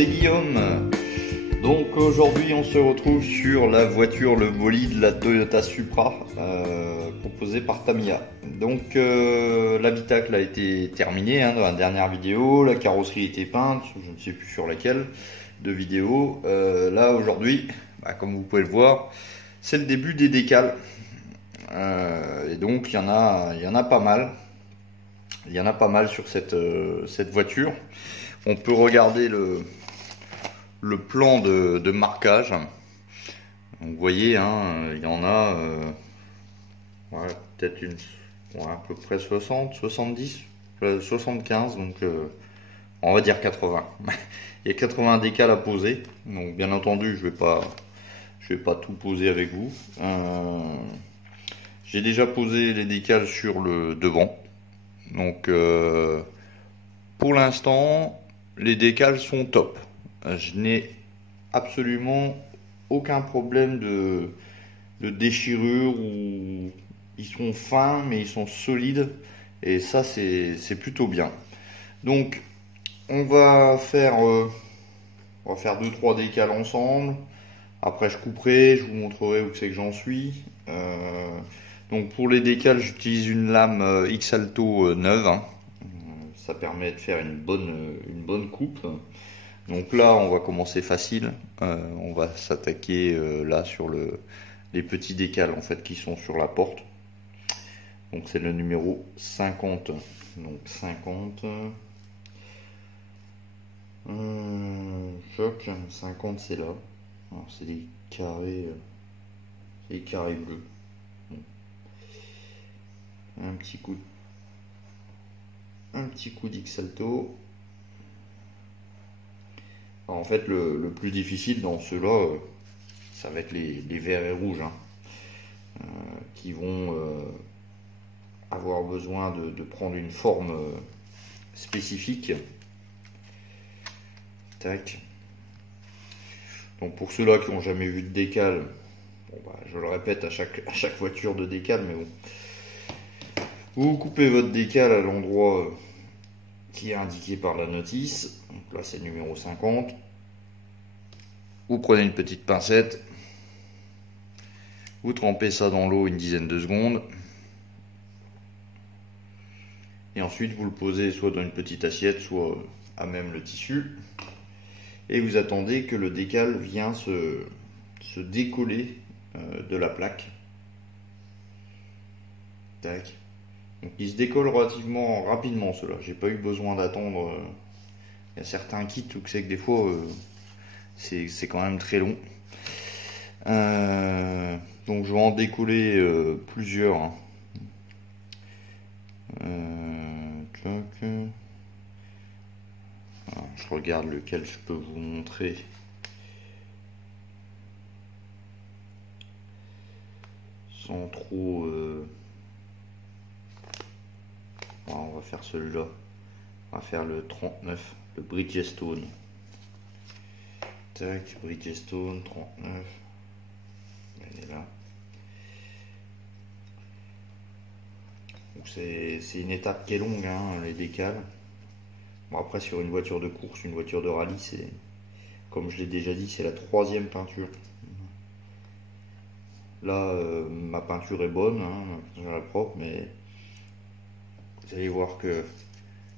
c'est Guillaume. Donc aujourd'hui on se retrouve sur la voiture, le bolide, la Toyota Supra proposée par Tamiya. Donc l'habitacle a été terminé dans la dernière vidéo, la carrosserie était peinte, je ne sais plus sur laquelle de vidéo. Là aujourd'hui, comme vous pouvez le voir, c'est le début des décals. Et donc il y en a pas mal. Il y en a pas mal sur cette voiture. On peut regarder le plan de marquage. Donc, vous voyez, il y en a peut-être à peu près 60, 70, 75, donc on va dire 80. Il y a 80 décals à poser. Donc bien entendu, je vais pas tout poser avec vous. J'ai déjà posé les décals sur le devant. Donc pour l'instant, les décals sont top. Je n'ai absolument aucun problème de déchirure, ou ils sont fins mais ils sont solides, et ça c'est plutôt bien. Donc on va faire 2-3 décals ensemble. Après je couperai, je vous montrerai où c'est que j'en suis. Donc pour les décals, j'utilise une lame X-Alto neuve. Ça permet de faire une bonne coupe. Donc là, on va commencer facile. On va s'attaquer là sur les petits décals en fait qui sont sur la porte. Donc c'est le numéro 50. Donc 50. Choc. 50 c'est là. C'est des carrés. C'est des carrés bleus. Un petit coup d'X-Alto. En fait, le plus difficile dans ceux-là, ça va être les verts et rouges, qui vont avoir besoin de prendre une forme spécifique. Tac. Donc pour ceux-là qui n'ont jamais vu de décal, je le répète à chaque voiture de décal, mais bon. Vous coupez votre décal à l'endroit qui est indiqué par la notice. Donc là c'est le numéro 50. Vous prenez une petite pincette, vous trempez ça dans l'eau une dizaine de secondes, et ensuite vous le posez soit dans une petite assiette, soit à même le tissu, et vous attendez que le décal vienne se décoller de la plaque. Tac. Donc il se décolle relativement rapidement, cela. J'ai pas eu besoin d'attendre. Il y a certains kits où c'est que des fois c'est quand même très long. Donc je vais en décoller plusieurs. Je regarde lequel je peux vous montrer. Sans trop. On va faire celui-là. On va faire le 39, le Bridgestone. Tac, Bridgestone 39. Elle est là. C'est une étape qui est longue, les décals. Bon, après, sur une voiture de course, une voiture de rallye, c'est, comme je l'ai déjà dit, c'est la 3e peinture. Là, ma peinture est bonne, ma peinture est propre, mais vous allez voir que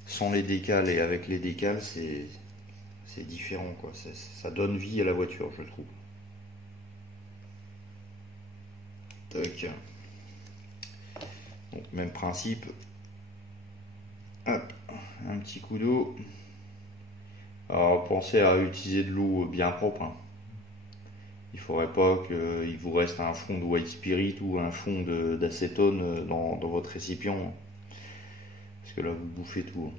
sans les décals et avec les décals, c'est différent, quoi. Ça donne vie à la voiture, je trouve. Tac. Donc même principe. Hop, un petit coup d'eau. Alors pensez à utiliser de l'eau bien propre. Il ne faudrait pas qu'il vous reste un fond de white spirit ou un fond d'acétone dans votre récipient. Parce que là vous bouffez tout.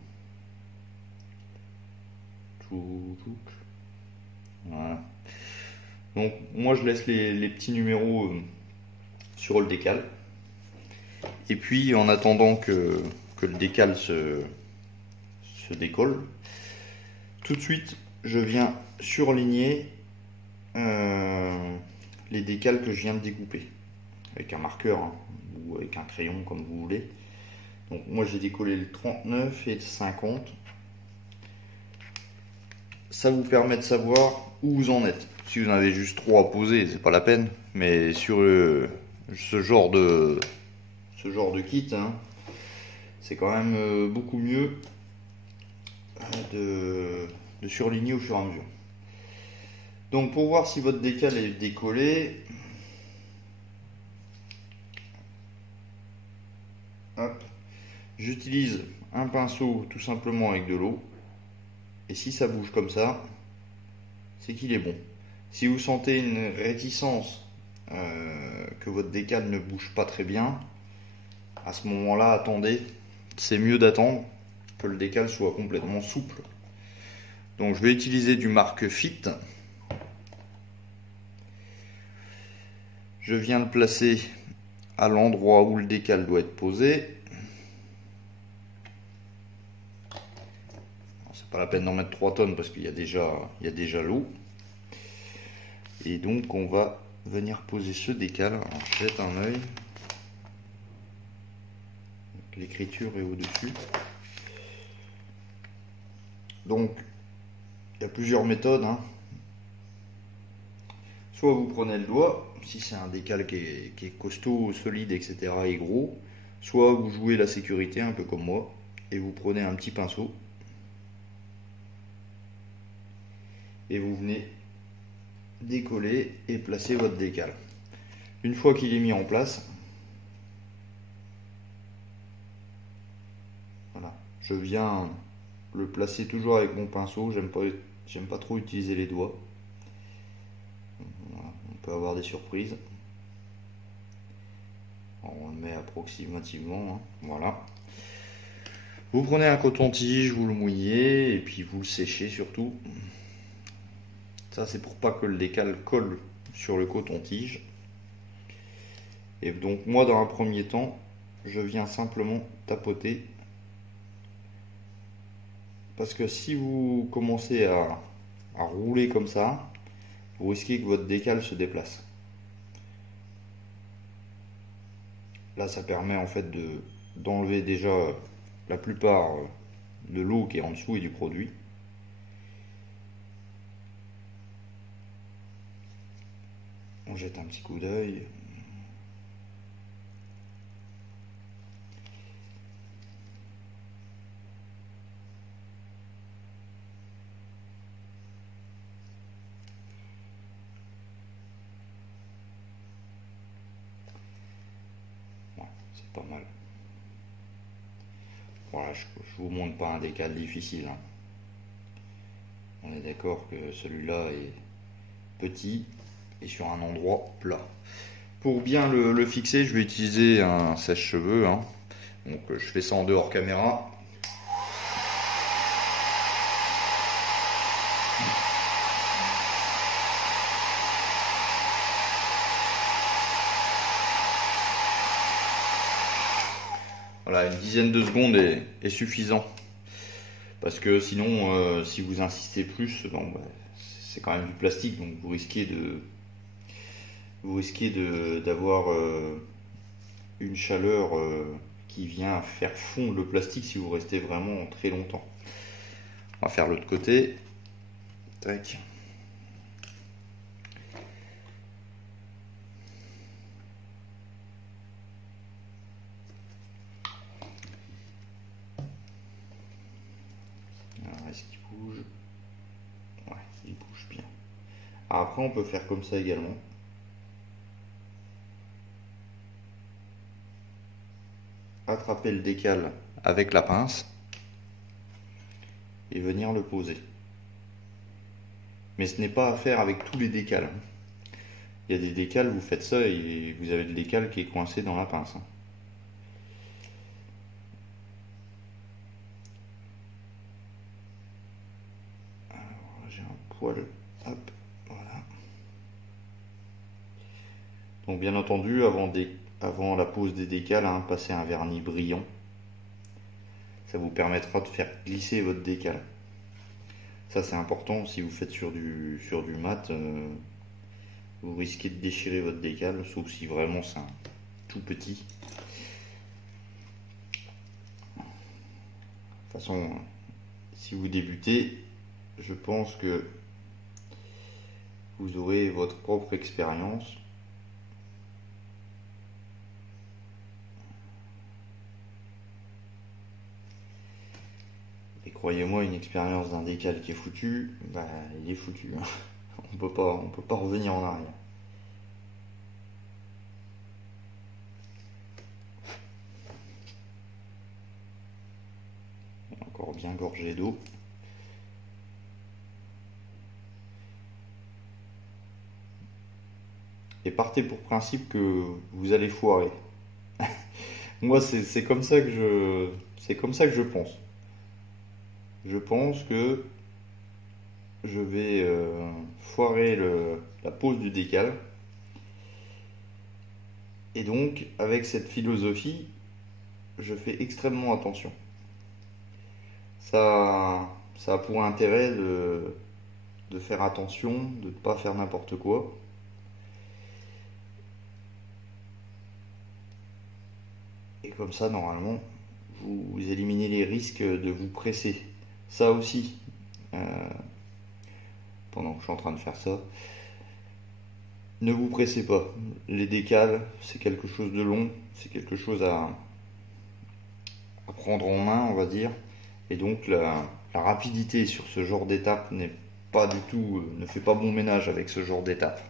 Voilà. Donc moi je laisse les petits numéros sur le décal. Et puis en attendant que le décal se décolle, tout de suite je viens surligner les décals que je viens de découper avec un marqueur ou avec un crayon comme vous voulez. Donc moi j'ai décollé le 39 et le 50. ça vous permet de savoir où vous en êtes. Si vous en avez juste 3 à poser, c'est pas la peine. Mais sur ce genre de kit, hein, c'est quand même beaucoup mieux de surligner au fur et à mesure. Donc pour voir si votre décale est décollé, j'utilise un pinceau tout simplement avec de l'eau. Et si ça bouge comme ça, c'est qu'il est bon. Si vous sentez une réticence, que votre décale ne bouge pas très bien, à ce moment-là, attendez. C'est mieux d'attendre que le décale soit complètement souple. Donc je vais utiliser du marque Fit. Je viens le placer à l'endroit où le décale doit être posé. C'est pas la peine d'en mettre 3 tonnes parce qu'il y a déjà l'eau. Et donc on va venir poser ce décale. Alors, je jette un œil. L'écriture est au-dessus. Donc il y a plusieurs méthodes, hein. Soit vous prenez le doigt, si c'est un décale qui est costaud, solide, etc. et gros. Soit vous jouez la sécurité, un peu comme moi, et vous prenez un petit pinceau. Et vous venez décoller et placer votre décale. Une fois qu'il est mis en place, voilà, je viens le placer toujours avec mon pinceau. J'aime pas trop utiliser les doigts. Voilà, on peut avoir des surprises. Alors, on le met approximativement, hein, voilà. Vous prenez un coton-tige, vous le mouillez et puis vous le séchez surtout. Ça c'est pour pas que le décale colle sur le coton-tige. Et donc moi dans un premier temps, je viens simplement tapoter. Parce que si vous commencez à rouler comme ça, vous risquez que votre décale se déplace. Là ça permet en fait d'enlever déjà la plupart de l'eau qui est en dessous et du produit. On jette un petit coup d'œil. Ouais, c'est pas mal. Voilà, je vous montre pas un décale difficile, hein. On est d'accord que celui-là est petit et sur un endroit plat. Pour bien le fixer, je vais utiliser un sèche-cheveux, hein. Donc je fais ça en dehors caméra. Voilà, une dizaine de secondes est suffisant. Parce que sinon, si vous insistez plus, bon, bah, c'est quand même du plastique, donc vous risquez d'avoir une chaleur qui vient faire fondre le plastique si vous restez vraiment très longtemps. On va faire l'autre côté. Tac. Alors, est-ce qu'il bouge? Ouais, il bouge bien. Alors, après, on peut faire comme ça également. Attraper le décale avec la pince et venir le poser. Mais ce n'est pas à faire avec tous les décales. Il y a des décales, vous faites ça et vous avez le décale qui est coincé dans la pince. Alors, j'ai un poil. Hop, voilà. Donc bien entendu, avant la pose des décales, hein, passez un vernis brillant. Ça vous permettra de faire glisser votre décale. Ça c'est important, si vous faites sur du mat, vous risquez de déchirer votre décale, sauf si vraiment c'est un tout petit. De toute façon, si vous débutez, je pense que vous aurez votre propre expérience. Et croyez-moi, une expérience d'un décal qui est foutu, bah, il est foutu. On peut pas revenir en arrière. Encore bien gorgé d'eau. Et partez pour principe que vous allez foirer. Moi, c'est comme ça que je pense. Je pense que je vais foirer la pose du décal. Et donc, avec cette philosophie, je fais extrêmement attention. Ça a pour intérêt de faire attention, de ne pas faire n'importe quoi. Et comme ça, normalement, vous éliminez les risques de vous presser. Ça aussi, pendant que je suis en train de faire ça, ne vous pressez pas. Les décals, c'est quelque chose de long, c'est quelque chose à prendre en main, on va dire. Et donc la rapidité sur ce genre d'étape n'est pas du tout, ne fait pas bon ménage avec ce genre d'étape.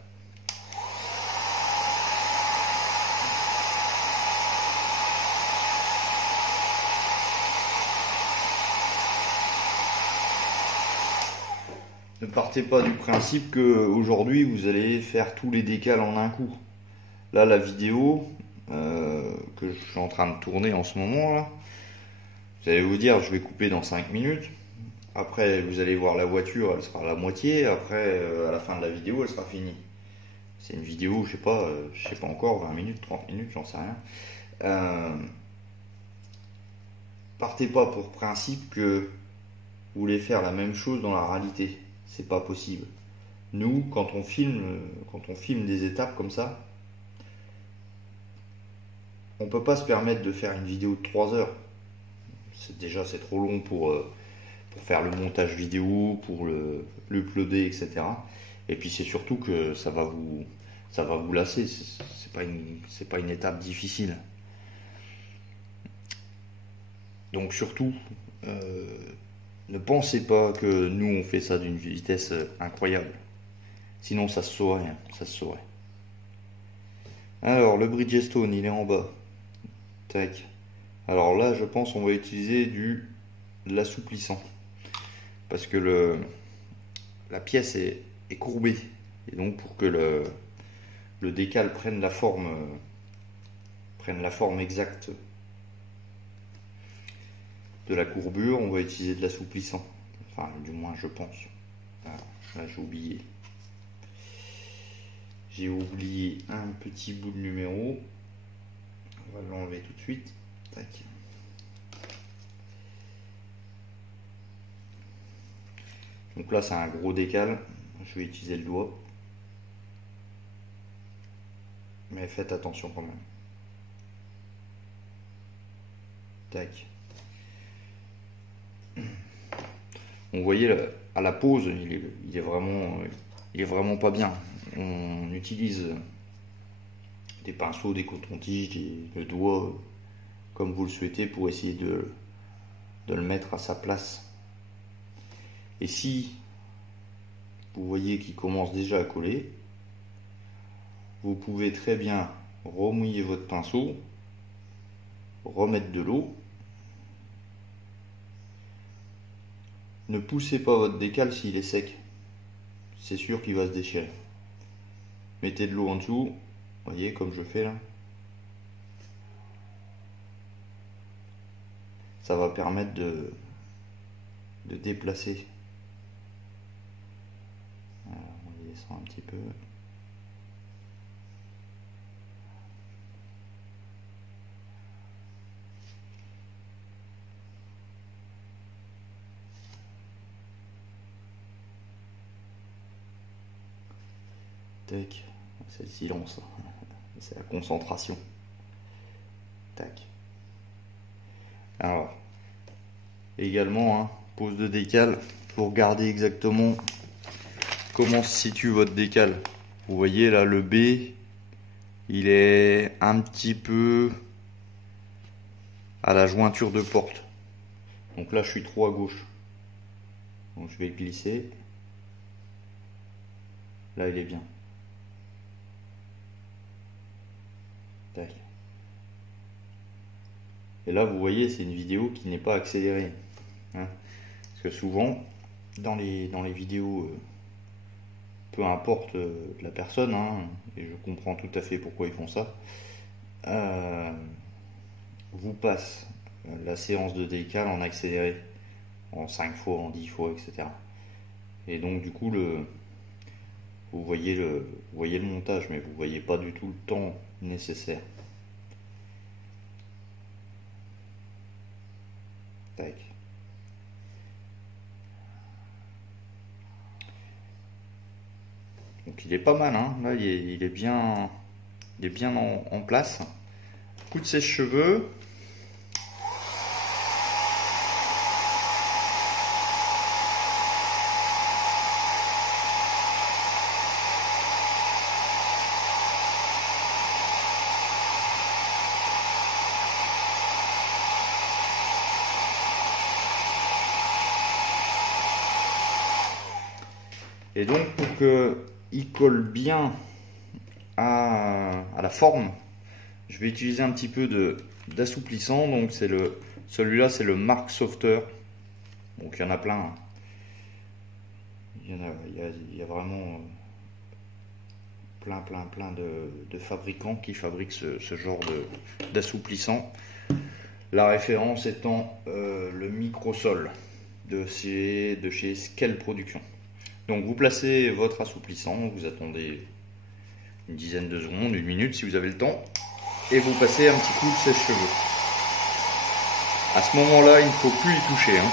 Ne partez pas du principe que aujourd'hui vous allez faire tous les décals en un coup. Là, la vidéo que je suis en train de tourner en ce moment, là, vous allez vous dire, je vais couper dans 5 minutes. Après, vous allez voir la voiture, elle sera à la moitié. Après, à la fin de la vidéo, elle sera finie. C'est une vidéo, je sais pas encore, 20 minutes, 30 minutes, j'en sais rien. Partez pas pour principe que vous voulez faire la même chose dans la réalité. C'est pas possible. Nous, quand on filme des étapes comme ça, on peut pas se permettre de faire une vidéo de 3 heures. C'est trop long pour faire le montage vidéo, pour le uploader, etc. Et puis c'est surtout que ça va vous lasser. C'est pas une étape difficile. Donc surtout, ne pensez pas que nous on fait ça d'une vitesse incroyable. Sinon ça se saurait, hein, ça se saurait. Alors le Bridgestone il est en bas. Tac. Alors là je pense on va utiliser de l'assouplissant. Parce que la pièce est courbée. Et donc pour que le décal prenne la forme exacte de la courbure, on va utiliser de l'assouplissant. Enfin, du moins, je pense. Alors, là, j'ai oublié. J'ai oublié un petit bout de numéro. On va l'enlever tout de suite. Tac. Donc là, c'est un gros décal. Je vais utiliser le doigt. Mais faites attention quand même. Tac. Vous voyez à la pose, il est vraiment pas bien. On utilise des pinceaux, des cotons-tiges, le doigt comme vous le souhaitez pour essayer de le mettre à sa place. Et si vous voyez qu'il commence déjà à coller, vous pouvez très bien remouiller votre pinceau, remettre de l'eau. Ne poussez pas votre décal s'il est sec. C'est sûr qu'il va se déchirer. Mettez de l'eau en dessous. Voyez comme je fais là. Ça va permettre de déplacer. Alors, on descend un petit peu. Tac, c'est le silence, c'est la concentration. Tac. Alors, également, hein, pose de décal, vous regardez exactement comment se situe votre décal. Vous voyez là, le B, il est un petit peu à la jointure de porte. Donc là, je suis trop à gauche. Donc je vais glisser. Là, il est bien. Tac. Et là, vous voyez, c'est une vidéo qui n'est pas accélérée. Hein. Parce que souvent, dans les vidéos, peu importe la personne, hein, et je comprends tout à fait pourquoi ils font ça, vous passe la séance de décal en accéléré, en 5 fois, en 10 fois, etc. Et donc, du coup, vous voyez le montage, mais vous voyez pas du tout le temps nécessaire. Tac. Donc il est pas mal, hein. Là il est bien en place. Coup de sèche-cheveux. Et donc pour qu'il colle bien à la forme, je vais utiliser un petit peu d'assouplissant. Donc celui-là c'est le Mark Softer. Donc il y en a plein. Il y a vraiment plein de fabricants qui fabriquent ce genre d'assouplissant. La référence étant le Microsol de chez Scale Production. Donc vous placez votre assouplissant, vous attendez une dizaine de secondes, une minute si vous avez le temps, et vous passez un petit coup de sèche-cheveux. À ce moment-là, il ne faut plus y toucher. Hein.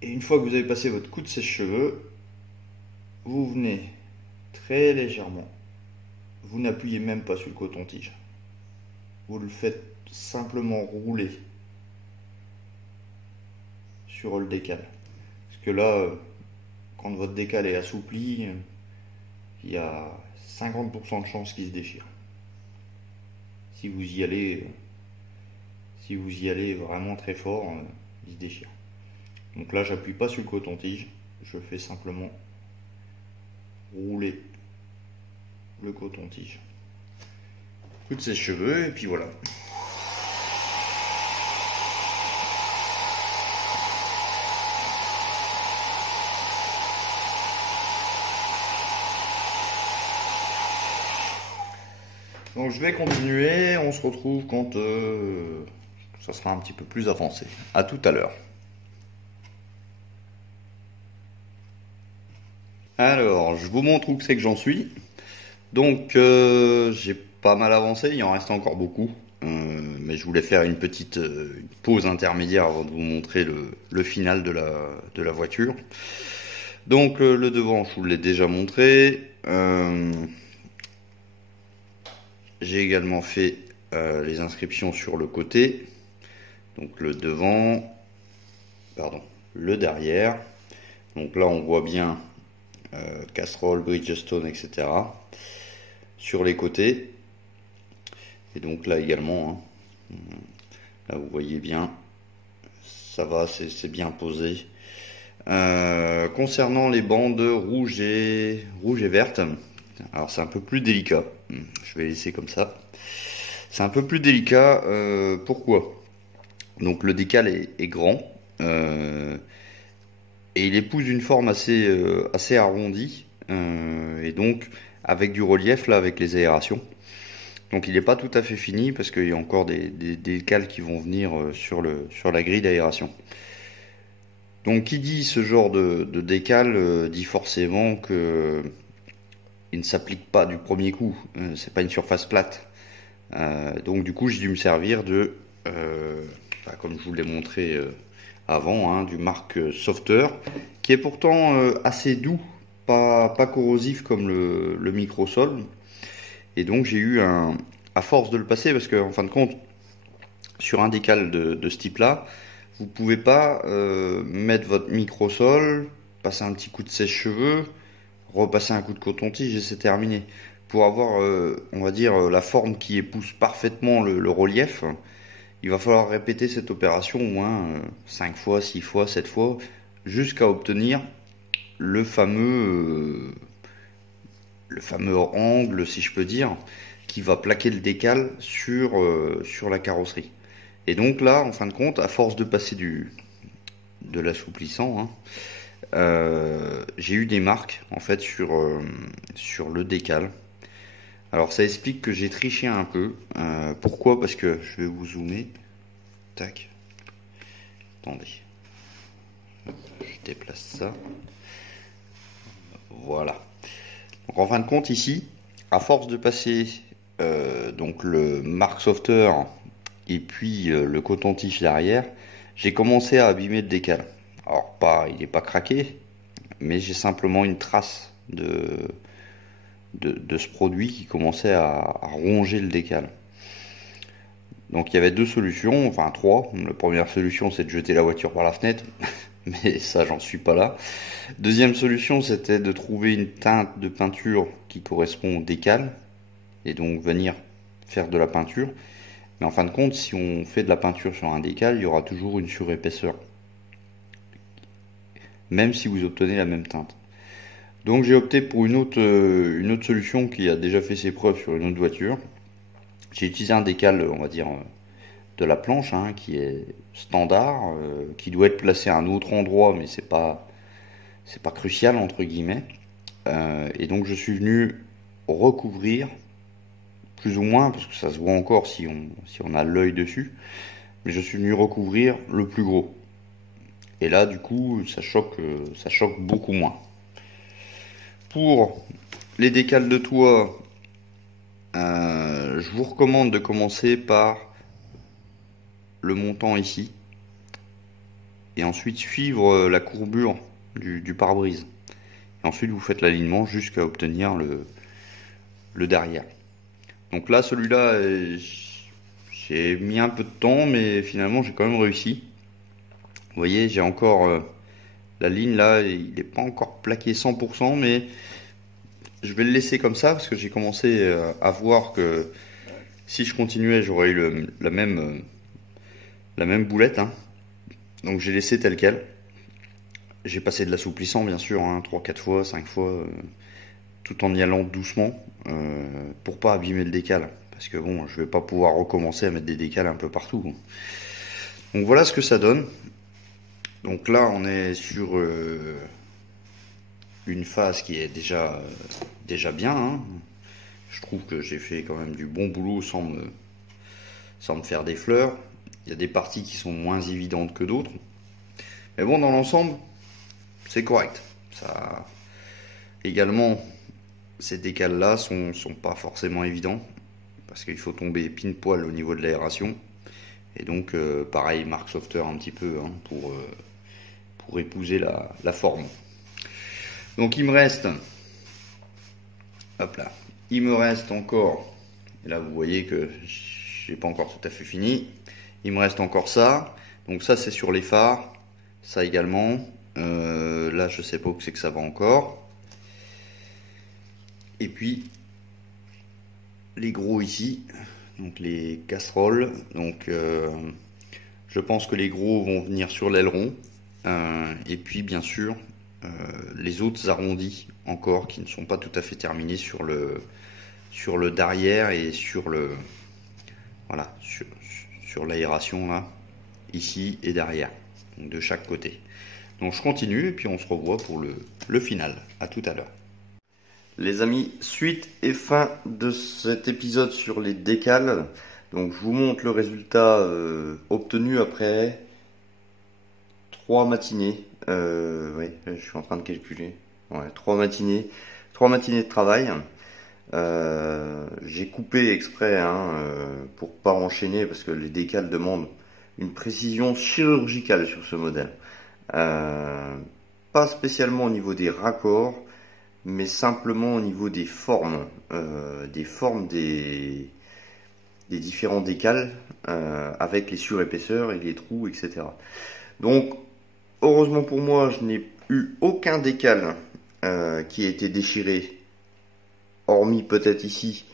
Et une fois que vous avez passé votre coup de sèche-cheveux, vous venez très légèrement, vous n'appuyez même pas sur le coton-tige, vous le faites simplement rouler sur le décal. Parce que là, quand votre décal est assoupli, il y a 50% de chances qu'il se déchire. Si vous y allez vraiment très fort, il se déchire. Donc là, j'appuie pas sur le coton-tige, je fais simplement rouler le coton-tige. Coup de sèche-cheveux et puis voilà. Donc je vais continuer, on se retrouve quand ça sera un petit peu plus avancé. À tout à l'heure. Alors, je vous montre où c'est que j'en suis. Donc, j'ai pas mal avancé, il en reste encore beaucoup. Mais je voulais faire une petite pause intermédiaire avant de vous montrer le final de la voiture. Donc, le devant, je vous l'ai déjà montré. J'ai également fait les inscriptions sur le côté. Donc, le devant, pardon, le derrière. Donc là, on voit bien casserole, Bridgestone, etc. sur les côtés. Et donc là également, hein, là vous voyez bien, ça va, c'est bien posé. Concernant les bandes rouges et vertes, alors c'est un peu plus délicat. Je vais laisser comme ça. C'est un peu plus délicat. Pourquoi? Donc le décal est grand. Et il épouse une forme assez arrondie, et donc avec du relief là, avec les aérations. Donc il n'est pas tout à fait fini parce qu'il y a encore des décals qui vont venir sur la grille d'aération. Donc qui dit ce genre de décal dit forcément que il ne s'applique pas du premier coup. C'est pas une surface plate. Donc du coup j'ai dû me servir de, comme je vous l'ai montré avant, hein, du marque Softer, qui est pourtant assez doux, pas corrosif comme le Microsol. Et donc j'ai eu à force de le passer, parce qu'en fin de compte, sur un décal de ce type-là, vous pouvez pas mettre votre Microsol, passer un petit coup de sèche-cheveux, repasser un coup de coton-tige et c'est terminé. Pour avoir, on va dire, la forme qui épouse parfaitement le relief, il va falloir répéter cette opération au moins 5 fois, 6 fois, 7 fois, jusqu'à obtenir le fameux angle, si je peux dire, qui va plaquer le décal sur la carrosserie. Et donc là, en fin de compte, à force de passer de l'assouplissant, hein, j'ai eu des marques en fait sur le décal. Alors ça explique que j'ai triché un peu. Pourquoi? Parce que je vais vous zoomer. Tac. Attendez. Je déplace ça. Voilà. Donc en fin de compte ici, à force de passer donc le Mark Softer et puis le coton-tige derrière, j'ai commencé à abîmer le décal. Alors il n'est pas craqué, mais j'ai simplement une trace de ce produit qui commençait à ronger le décal. Donc il y avait deux solutions, enfin trois. La première solution, c'est de jeter la voiture par la fenêtre, mais ça, j'en suis pas là. Deuxième solution, c'était de trouver une teinte de peinture qui correspond au décal, et donc venir faire de la peinture. Mais en fin de compte, si on fait de la peinture sur un décal, il y aura toujours une surépaisseur, même si vous obtenez la même teinte. Donc j'ai opté pour une autre solution qui a déjà fait ses preuves sur une autre voiture. J'ai utilisé un décal, on va dire, de la planche, hein, qui est standard, qui doit être placé à un autre endroit, mais c'est pas crucial entre guillemets. Et donc je suis venu recouvrir, plus ou moins, parce que ça se voit encore si on a l'œil dessus, mais je suis venu recouvrir le plus gros. Et là, du coup, ça choque beaucoup moins. Pour les décals de toit, je vous recommande de commencer par le montant ici et ensuite suivre la courbure du pare-brise. Et ensuite, vous faites l'alignement jusqu'à obtenir le derrière. Donc là, celui-là, j'ai mis un peu de temps, mais finalement, j'ai quand même réussi. Vous voyez, j'ai encore la ligne là, il n'est pas encore plaqué 100%, mais je vais le laisser comme ça parce que j'ai commencé à voir que si je continuais, j'aurais eu la même boulette, hein. Donc j'ai laissé tel quel. J'ai passé de l'assouplissant, bien sûr, hein, 3, 4 fois, 5 fois, tout en y allant doucement pour pas abîmer le décal. Parce que bon, je vais pas pouvoir recommencer à mettre des décals un peu partout. Donc voilà ce que ça donne. Donc là, on est sur une phase qui est déjà bien, hein. Je trouve que j'ai fait quand même du bon boulot sans me faire des fleurs. Il y a des parties qui sont moins évidentes que d'autres. Mais bon, dans l'ensemble, c'est correct. Ça, également, ces décals-là sont pas forcément évidents. Parce qu'il faut tomber pile poil au niveau de l'aération. Et donc, pareil, Mark Softer un petit peu, hein, pour épouser la forme. Donc il me reste, hop là, il me reste encore, et là vous voyez que j'ai pas encore tout à fait fini, il me reste encore ça, donc ça c'est sur les phares, ça également, là je sais pas où c'est que ça va encore, et puis les gros ici, donc les casseroles, donc je pense que les gros vont venir sur l'aileron, et puis bien sûr les autres arrondis encore qui ne sont pas tout à fait terminés sur le derrière et sur voilà, sur l'aération là, ici et derrière, donc de chaque côté. Donc je continue et puis on se revoit pour le final. À tout à l'heure. Les amis, suite et fin de cet épisode sur les décals. Donc je vous montre le résultat obtenu après 3 matinées. Oui, je suis en train de calculer. Ouais, 3 matinées de travail. J'ai coupé exprès, hein, pour pas enchaîner parce que les décals demandent une précision chirurgicale sur ce modèle. Pas spécialement au niveau des raccords, mais simplement au niveau des formes des différents décals, avec les surépaisseurs et les trous, etc. Donc, heureusement pour moi, je n'ai eu aucun décal qui a été déchiré, hormis peut-être ici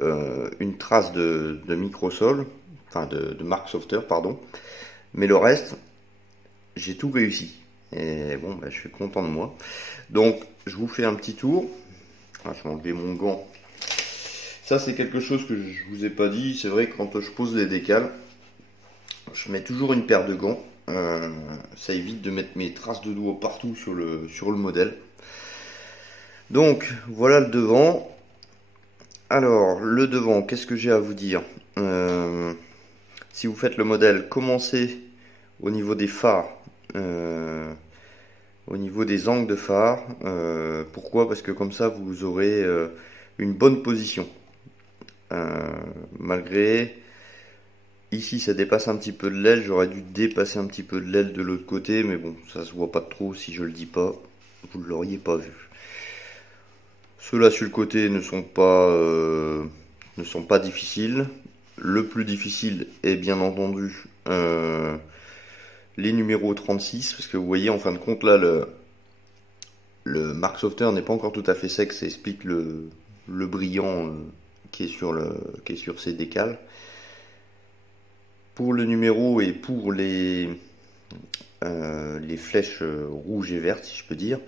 une trace de microsol, enfin de Mark Softer, pardon. Mais le reste, j'ai tout réussi. Et bon, bah, je suis content de moi. Donc, je vous fais un petit tour. Ah, je vais enlever mon gant. Ça, c'est quelque chose que je vous ai pas dit. C'est vrai que quand je pose les décals, je mets toujours une paire de gants. Ça évite de mettre mes traces de doigts partout sur le modèle. Donc, voilà le devant. Alors, le devant, qu'est-ce que j'ai à vous dire? Si vous faites le modèle, commencez au niveau des phares, au niveau des angles de phare. Pourquoi? Parce que comme ça, vous aurez une bonne position. Malgré, ici, ça dépasse un petit peu de l'aile. J'aurais dû dépasser un petit peu de l'aile de l'autre côté, mais bon, ça se voit pas trop si je le dis pas. Vous ne l'auriez pas vu. Ceux-là sur le côté ne sont pas difficiles. Le plus difficile est bien entendu les numéros 36, parce que vous voyez en fin de compte là le Mark Softer n'est pas encore tout à fait sec, ça explique le brillant qui est sur ces décals. Pour le numéro et pour les flèches rouges et vertes, si je peux dire,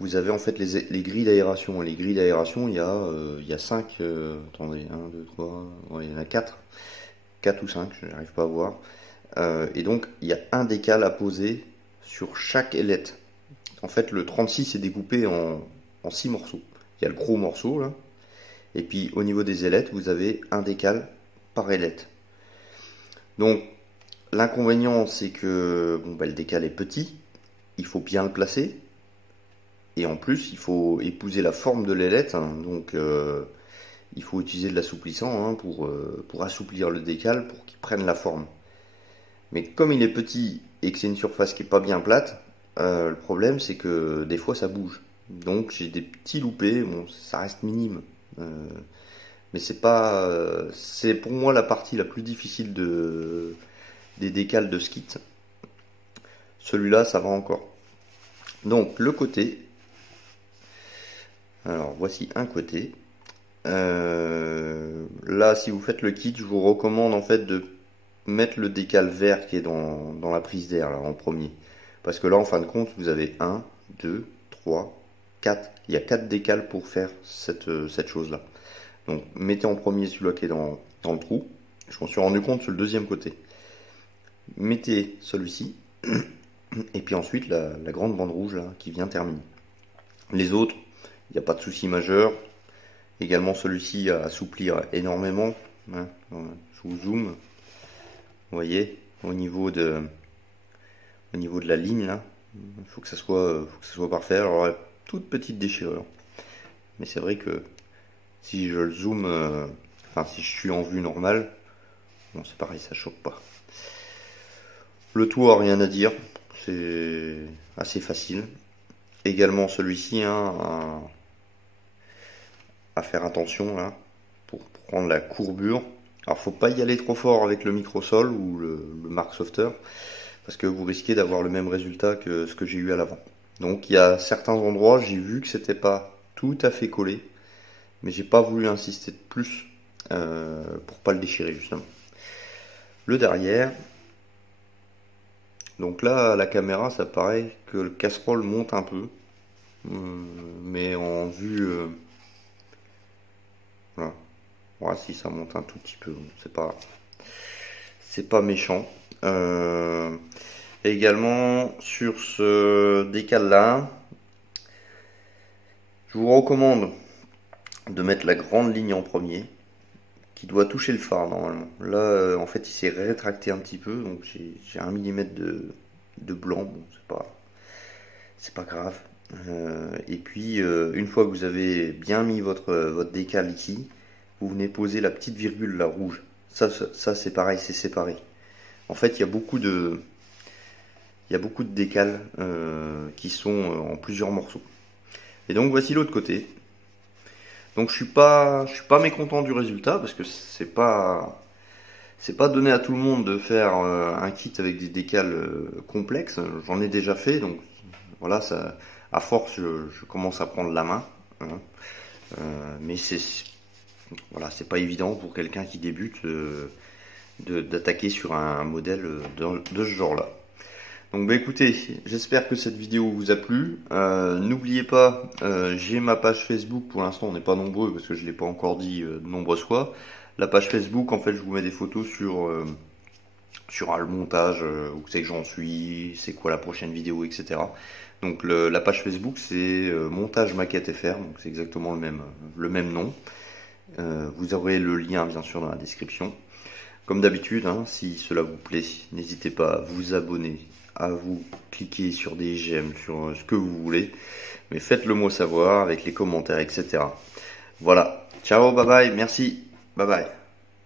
vous avez en fait les grilles d'aération. Les grilles d'aération, il y a 5, attendez, 1, 2, 3, ouais, il y en a 4 ou 5, je n'arrive pas à voir. Et donc, il y a un décal à poser sur chaque ailette. En fait, le 36 est découpé en 6 morceaux. Il y a le gros morceau, là. Et puis, au niveau des ailettes, vous avez un décal par ailette. Donc, l'inconvénient, c'est que bon, bah, le décal est petit. Il faut bien le placer. Et en plus, il faut épouser la forme de l'ailette. Hein. Donc, il faut utiliser de l'assouplissant hein, pour assouplir le décal, pour qu'il prenne la forme. Mais comme il est petit et que c'est une surface qui n'est pas bien plate, le problème c'est que des fois ça bouge. Donc j'ai des petits loupés, bon ça reste minime. Mais c'est pour moi la partie la plus difficile des décals de skit. Celui-là ça va encore. Donc le côté. Alors voici un côté. Là si vous faites le kit, je vous recommande en fait de mettre le décal vert qui est dans la prise d'air là en premier, parce que là en fin de compte vous avez 1, 2, 3, 4, il y a 4 décals pour faire cette chose là. Donc mettez en premier celui-là qui est dans le trou, je m'en suis rendu compte sur le deuxième côté. Mettez celui-ci et puis ensuite la grande bande rouge là qui vient terminer. Les autres, il n'y a pas de souci majeur. Également celui-ci à assouplir énormément hein. Je vous zoome. Vous voyez, au niveau de la ligne là, il faut que ça soit parfait. Alors toute petite déchirure, mais c'est vrai que si je le zoome, enfin si je suis en vue normale, bon c'est pareil, ça choque pas. Le toit, rien à dire, c'est assez facile. Également celui-ci hein, à faire attention là pour prendre la courbure. Alors faut pas y aller trop fort avec le microsol ou le Mark Softer, parce que vous risquez d'avoir le même résultat que ce que j'ai eu à l'avant. Donc il y a certains endroits, j'ai vu que c'était pas tout à fait collé, mais j'ai pas voulu insister de plus pour pas le déchirer justement. Le derrière, donc là à la caméra ça paraît que le casserole monte un peu, mais en vue, voilà. Ouais, si ça monte un tout petit peu, c'est pas méchant. Également sur ce décal là, je vous recommande de mettre la grande ligne en premier, qui doit toucher le phare normalement. Là, en fait, il s'est rétracté un petit peu, donc j'ai 1 mm de blanc. Bon, c'est pas grave. Et puis, une fois que vous avez bien mis votre décal ici, vous venez poser la petite virgule là rouge. Ça c'est pareil, c'est séparé. En fait, il y a beaucoup de décals qui sont en plusieurs morceaux. Et donc voici l'autre côté. Donc je suis pas mécontent du résultat parce que c'est pas donné à tout le monde de faire un kit avec des décals complexes. J'en ai déjà fait, donc voilà, ça, à force, je commence à prendre la main. Hein. Mais voilà, c'est pas évident pour quelqu'un qui débute d'attaquer sur un modèle de ce genre-là. Donc bah écoutez, j'espère que cette vidéo vous a plu. N'oubliez pas, j'ai ma page Facebook. Pour l'instant, on n'est pas nombreux parce que je l'ai pas encore dit de nombreuses fois. La page Facebook, en fait, je vous mets des photos sur le montage, où c'est que j'en suis, c'est quoi la prochaine vidéo, etc. Donc la page Facebook, c'est Montage Maquette FR, donc c'est exactement le même nom. Vous aurez le lien bien sûr dans la description. Comme d'habitude, hein, si cela vous plaît, n'hésitez pas à vous abonner, à vous cliquer sur des j'aime, sur ce que vous voulez. Mais faites-le moi savoir avec les commentaires, etc. Voilà. Ciao, bye bye, merci. Bye bye.